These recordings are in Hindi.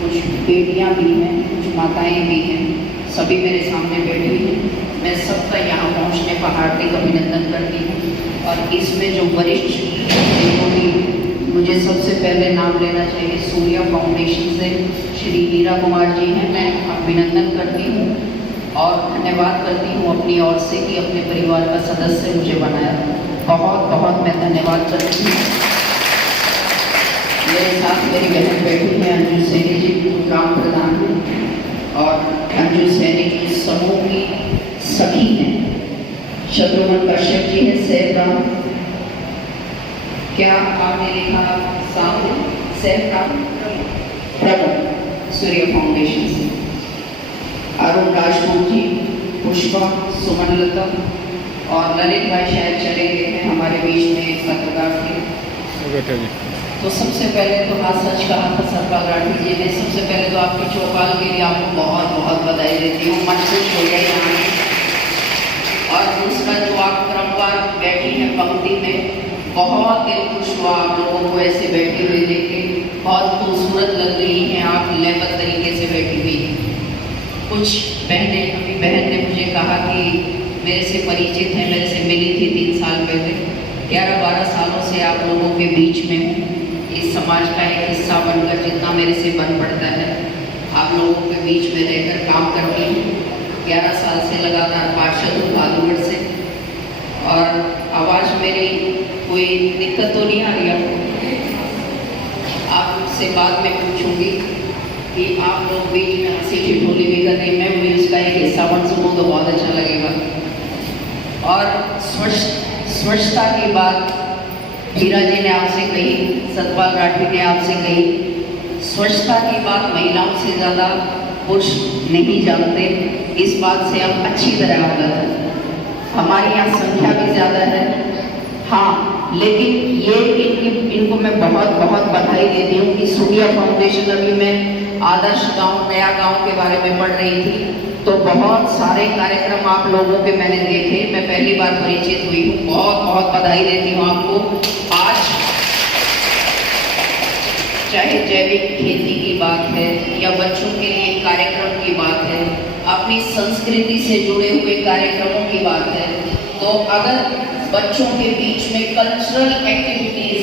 कुछ बेटियां भी हैं, कुछ माताएं भी हैं, सभी मेरे सामने बैठी हैं। मैं सबका यहाँ पहुँचने पर हार्दिक अभिनंदन करती हूँ। और इसमें जो वरिष्ठ भी मुझे सबसे पहले नाम लेना चाहिए, सूर्या फाउंडेशन से श्री हीरा कुमार जी हैं। मैं अभिनंदन करती हूँ और धन्यवाद करती हूँ अपनी ओर से कि अपने परिवार का सदस्य मुझे बनाया। बहुत बहुत मैं धन्यवाद करती हूँ। मेरे साथ मेरी बहन बैठी है अंजू सैनी जी, ग्राम प्रधान हैं, और अंजू सैनी जी समूह की सखी हैं। शत्रुघ्न कश्यप जी हैं सहग्राम, क्या आपने लिखा सामने, सहग्राम प्रमुख सूर्य फाउंडेशन से। अरुण राजपूत जी, पुष्पा, सुमनलता और ललित भाई शायद चले गए हैं, हमारे बीच में एक पत्रकार थे। तो सबसे पहले तो हाँ सच कहा था सतपाल राठी जी ने। सबसे पहले तो आपकी चौपाल के लिए आपको बहुत बहुत बधाई देती हूँ, मन खुश हो गया यहाँ। और दूसरा जो आप क्रमवार बैठी हैं पंक्ति में, बहुत दिल खुश हुआ आप लोगों को ऐसे बैठे हुए देख के। बहुत खूबसूरत लग रही हैं आप, लेवल तरीके से बैठी हुई। कुछ बहनें, अभी बहन ने मुझे कहा कि मेरे से परिचित हैं, मेरे से मिली थी 3 साल पहले। 11-12 सालों से आप लोगों के बीच में हूँ, इस समाज का एक हिस्सा बनकर जितना मेरे से बन पड़ता है आप लोगों के बीच में रहकर काम करती हूँ। 11 साल से लगातार पार्षद हूँ भालूगढ़ से। और आवाज़ मेरी कोई दिक्कत तो नहीं आ रही आपको? आपसे बाद में पूछूंगी कि आप लोग बीच में हंसी ठिठोली भी कर रही, मैं भी उसका एक हिस्सा बन सकूँ तो बहुत अच्छा लगेगा। और स्वच्छता की बात हीरा जी ने आपसे कही, सतपाल राठी ने आपसे कही। स्वच्छता की बात महिलाओं से ज़्यादा पुरुष नहीं जानते, इस बात से हम अच्छी तरह अवगत हैं। हमारी यहाँ संख्या भी ज़्यादा है, हाँ, लेकिन ये इनको मैं बहुत बहुत बधाई देती हूँ कि सूर्या फाउंडेशन, अभी मैं आदर्श गांव, नया गांव के बारे में पढ़ रही थी तो बहुत सारे कार्यक्रम आप लोगों के मैंने देखे, मैं पहली बार परिचित हुई हूँ। बहुत बहुत बधाई देती हूँ आपको। आज चाहे जैविक खेती की बात है या बच्चों के लिए कार्यक्रम की बात है, अपनी संस्कृति से जुड़े हुए कार्यक्रमों की बात है, तो अगर बच्चों के बीच में कल्चरल एक्टिविटीज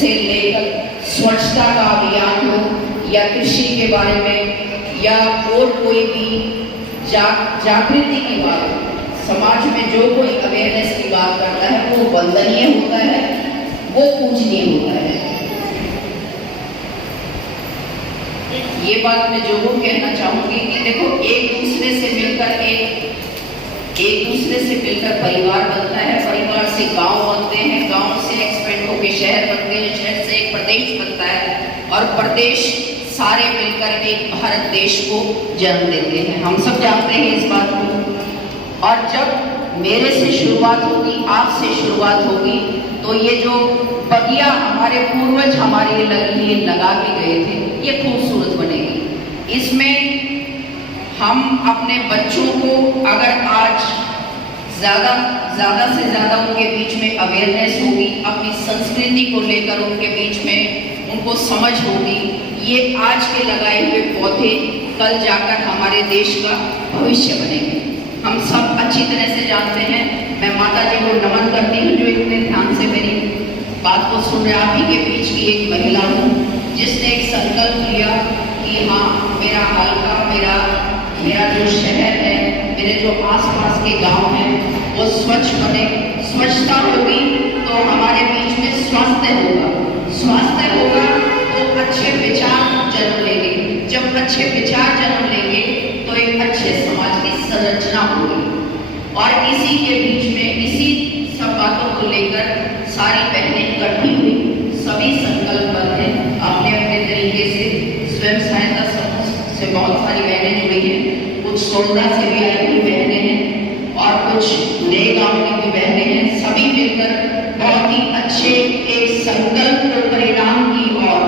से लेकर स्वच्छता का अभियान हो या कृषि के बारे में या और कोई भी जागृति की बात हो, समाज में जो कोई अवेयरनेस की बात करता है वो वंदनीय होता है, वो पूजनीय होता है। ये बात मैं जरूर कहना चाहूंगी कि देखो, एक दूसरे से मिलकर परिवार बनता है, परिवार से गांव बनते हैं, गांव से एक्सपेंड होकर शहर बनते हैं, शहर से एक प्रदेश बनता है और प्रदेश सारे मिलकर एक भारत देश को जन्म देते हैं। हम सब जानते हैं इस बात को। और जब मेरे से शुरुआत होगी, आपसे शुरुआत होगी, तो ये जो बगिया हमारे पूर्वज हमारे लिए लगा के गए थे, ये खूबसूरत बनेगी। इसमें हम अपने बच्चों को अगर आज ज़्यादा से ज़्यादा उनके बीच में अवेयरनेस होगी, अपनी संस्कृति को लेकर उनके बीच में उनको समझ होगी, ये आज के लगाए हुए पौधे कल जाकर हमारे देश का भविष्य बनेंगे। हम सब अच्छी तरह से जानते हैं। मैं माता जी को नमन करती हूँ जो इतने ध्यान से मेरी बात को सुन रहे। आप ही के बीच की एक महिला हूँ जिसने एक संकल्प लिया कि हाँ, मेरा हल्का, मेरा जो शहर है, मेरे जो आसपास के गांव हैं वो स्वच्छ बने। स्वच्छता होगी तो हमारे बीच में स्वास्थ्य होगा, स्वास्थ्य होगा तो अच्छे विचार जन्म लेंगे, जब अच्छे विचार जन्म लेंगे तो एक अच्छे समाज की संरचना होगी। और इसी के बीच में, इसी सब बातों को लेकर सारी बहनें इकट्ठी हुई, सभी संकल्पबद्ध हैं अपने अपने तरीके से। स्वयं सहायता समूह से बहुत सारी बहनें जुड़ी हैं, कुछ सोलदा से भी आई हुई बहनें हैं और कुछ नए गांव की भी बहनें हैं। सभी मिलकर बहुत ही अच्छे एक संकल्प को परिणाम की ओर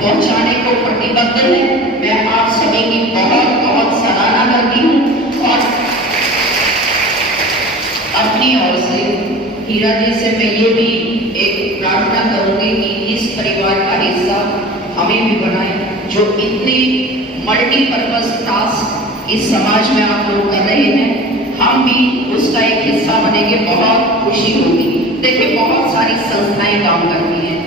पहुंचाने को प्रतिबद्ध है। मैं आप सभी की बहुत बहुत सराहना करती हूँ और अपनी ओर से हीरा जी से मैं ये भी एक प्रार्थना करूंगी कि इस परिवार का हिस्सा हमें भी बनाए। जो इतने मल्टीपर्पज टास्क इस समाज में आप लोग कर रहे हैं, हम भी उसका एक हिस्सा बनेंगे, बहुत खुशी होगी। देखिए, बहुत सारी संस्थाएं काम करती हैं,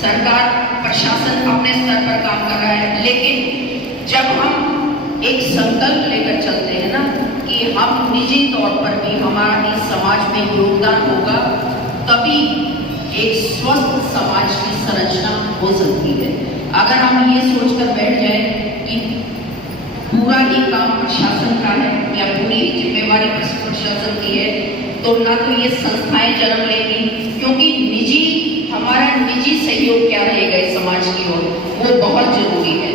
सरकार प्रशासन अपने स्तर पर काम कर रहा है, लेकिन जब हम एक संकल्प लेकर चलते हैं ना कि हम निजी तौर पर भी हमारा इस समाज में योगदान होगा, तभी एक स्वस्थ समाज की संरचना हो सकती है। अगर हम ये सोचकर बैठ जाए कि पूरा ही काम प्रशासन का है या पूरी जिम्मेवारी प्रशासन की है, तो ना तो ये संस्थाएं जन्म लेंगी, क्योंकि हमारा निजी सहयोग क्या रहेगा इस समाज की ओर, वो बहुत जरूरी है।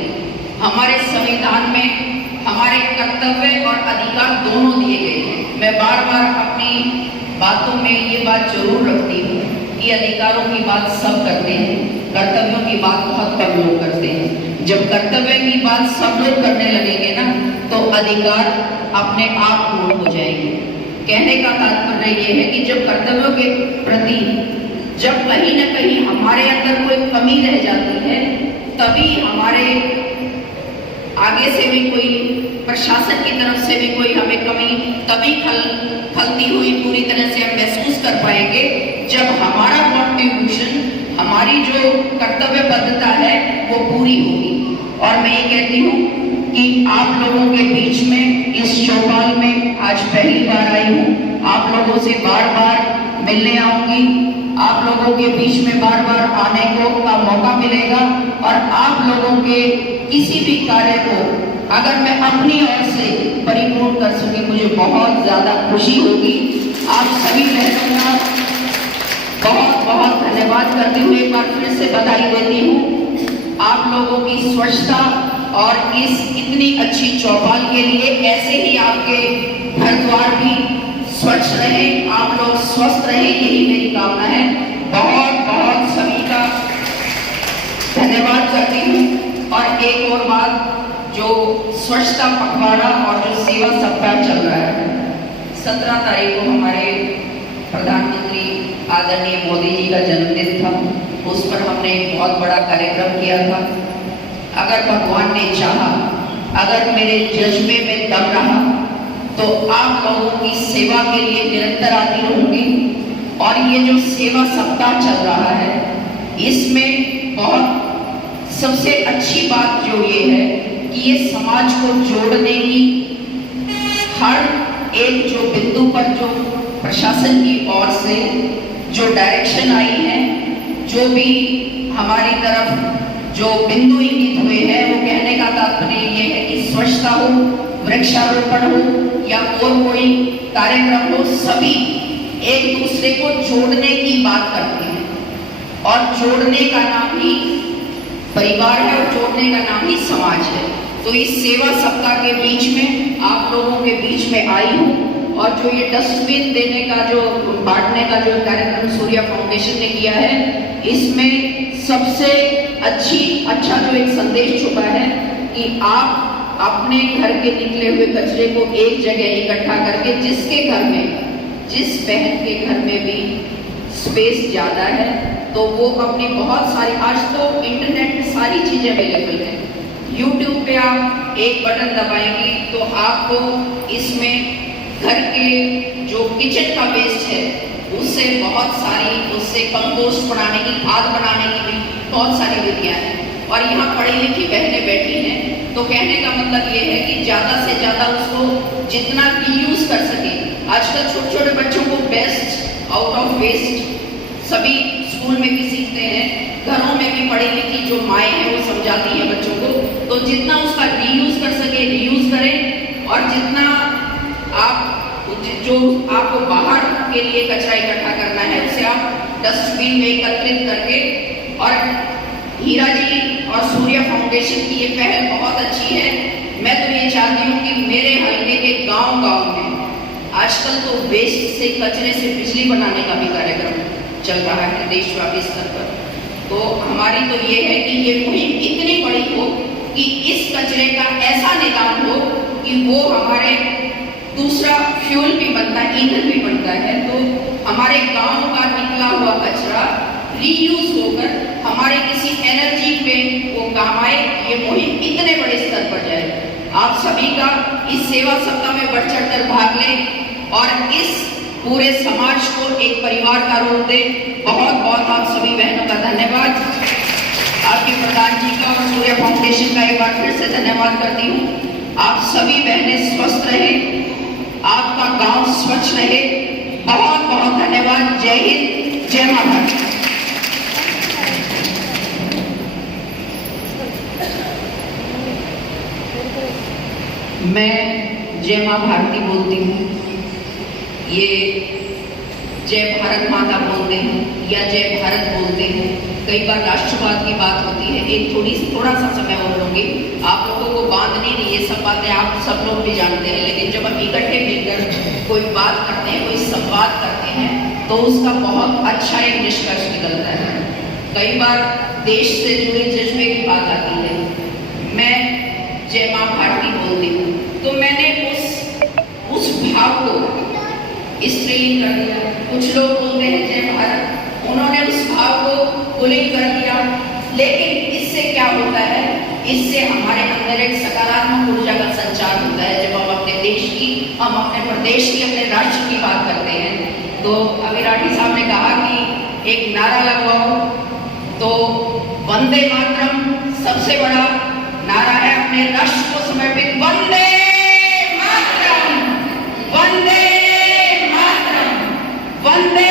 हमारे संविधान में हमारे कर्तव्य और अधिकार दोनों दिए गए हैं। मैं बार बार अपनी बातों में ये बात जरूर रखती हूँ कि अधिकारों की बात सब करते हैं, कर्तव्यों की बात बहुत कम लोग करते हैं। जब कर्तव्य की बात सब लोग करने लगेंगे ना, तो अधिकार अपने आप पूर्ण हो जाएंगे। कहने का तात्पर्य ये है कि जब कर्तव्यों के प्रति जब कहीं ना कहीं हमारे अंदर कोई कमी रह जाती है, तभी हमारे आगे से भी कोई प्रशासन की तरफ से भी कोई हमें कमी तभी खलती हुई पूरी तरह से हम महसूस कर पाएंगे, जब हमारा कॉन्ट्रीब्यूशन, हमारी जो कर्तव्यबद्धता है वो पूरी होगी। और मैं ये कहती हूँ कि आप लोगों के बीच में इस चौपाल में आज पहली बार आई हूँ, आप लोगों से बार बार मिलने आऊंगी, आप लोगों के बीच में बार बार आने का मौका मिलेगा, और आप लोगों के किसी भी कार्य को अगर मैं अपनी ओर से परिपूर्ण कर सके, मुझे बहुत ज्यादा खुशी होगी। आप सभी बहनों का बहुत बहुत धन्यवाद करते हुए एक बार फिर से बधाई देती हूँ आप लोगों की स्वच्छता और इस इतनी अच्छी चौपाल के लिए। ऐसे ही आपके घर द्वार भी स्वच्छ रहे, आप लोग स्वस्थ रहे, यही मेरी कामना है। बहुत बहुत सभी का धन्यवाद करती हूँ। और एक और बात, जो स्वच्छता पखवाड़ा और जो सेवा सप्ताह चल रहा है, 17 तारीख को हमारे प्रधानमंत्री आदरणीय मोदी जी का जन्मदिन था, उस पर हमने एक बहुत बड़ा कार्यक्रम किया था। अगर भगवान ने चाहा, अगर मेरे जज्बे में दम रहा, तो आप लोगों की सेवा के लिए निरंतर आती रहूंगी। और ये जो सेवा सप्ताह चल रहा है, इसमें बहुत सबसे अच्छी बात जो ये है कि ये समाज को जोड़ने की हर एक जो बिंदु पर जो प्रशासन की ओर से जो डायरेक्शन आई है, जो भी हमारी तरफ जो बिंदु इंगित हुए हैं, वो कहने का तात्पर्य ये है कि स्वच्छता हो, वृक्षारोपण हो या और कोई कार्यक्रम हो, सभी एक दूसरे को जोड़ने की बात करते हैं। और जोड़ने का नाम ही परिवार है और जोड़ने का नाम ही समाज है। तो इस सेवा सप्ताह के बीच में आप लोगों के बीच में आई हूँ, और जो ये डस्टबिन देने का जो बांटने का जो कार्यक्रम सूर्या फाउंडेशन ने किया है, इसमें सबसे अच्छा जो एक संदेश छुपा है कि आप अपने घर के निकले हुए कचरे को एक जगह इकट्ठा करके, जिसके घर में, जिस बहन के घर में भी स्पेस ज्यादा है, तो वो अपनी बहुत सारी, आज तो इंटरनेट पे सारी चीजें अवेलेबल है, यूट्यूब पे आप एक बटन दबाएंगे तो आपको इसमें घर के जो किचन का वेस्ट है उससे बहुत सारी, उससे कंपोस्ट बनाने की, खाद बनाने की भी बहुत सारी विधियां हैं। और यहाँ पढ़ी लिखी बहनें बैठी हैं, तो कहने का मतलब ये है कि ज्यादा से ज्यादा उसको जितना रीयूज कर सके। आजकल छोटे छोटे बच्चों को बेस्ट आउट ऑफ वेस्ट सभी स्कूल में भी सीखते हैं, घरों में भी पढ़ी लिखी जो माएँ हैं वो समझाती हैं बच्चों को, तो जितना उसका रीयूज कर सके रीयूज करें। और जितना आप जो आपको बाहर के लिए कचरा इकट्ठा करना है, उसे आप डस्टबिन में एकत्रित करके। और हीरा जी और सूर्या फाउंडेशन की ये पहल बहुत अच्छी है। मैं तो ये चाहती हूँ कि मेरे हल्के के गांव-गांव में आजकल तो वेस्ट से, कचरे से बिजली बनाने का भी कार्यक्रम चल रहा है देशव्यापी स्तर पर। तो हमारी तो ये है कि ये मुहिम इतनी बड़ी हो कि इस कचरे का ऐसा निदान हो कि वो हमारे दूसरा फ्यूल भी बनता है, ईंधन भी बनता है। तो हमारे गांव का निकला हुआ कचरा रीयूज होकर हमारे किसी एनर्जी पे वो काम आए, ये मुहिम सेवा सप्ताह में बढ़ चढ़कर भाग लें और इस पूरे समाज को एक परिवार का रूप दें। बहुत बहुत आप सभी बहनों का धन्यवाद। आपके प्रधान जी का और सूर्य फाउंडेशन का एक बार फिर से धन्यवाद करती हूँ। आप सभी बहनें स्वस्थ रहे, आपका गांव स्वच्छ रहे। बहुत बहुत धन्यवाद। जय हिंद, जय मां भारती। मैं जय मां भारती बोलती हूँ, ये जय भारत माता बोलते हैं या जय भारत बोलते हैं। कई बार राष्ट्रवाद की बात होती है। एक थोड़ा सा समय और लूंगी, आप लोगों को बांधनी नहीं, ये सब बातें आप सब लोग भी जानते हैं। लेकिन जब हम इकट्ठे मिलकर कोई बात करते हैं, कोई संवाद करते हैं, तो उसका बहुत अच्छा एक निष्कर्ष निकलता है। कई बार देश से जुड़े जज्बे की बात आती है। मैं जय मां भारती बोलती हूँ, तो मैंने उस भाव को स्त्रीलिंग कर दिया। कुछ लोग बोलते हैं जय भारत, उन्होंने उस भाव को पुल्लिंग कर दिया। लेकिन इससे क्या होता है, इससे हमारे अंदर एक सकारात्मक ऊर्जा का संचार होता है। जब हम अपने देश की, हम अपने प्रदेश की, अपने राष्ट्र की बात करते हैं, तो अभी राठी साहब ने कहा कि एक नारा लगवाओ, तो वंदे मातरम सबसे बड़ा नारा है अपने राष्ट्र को समर्पित। वंदे मातरम, वंदे मातरम, वंदे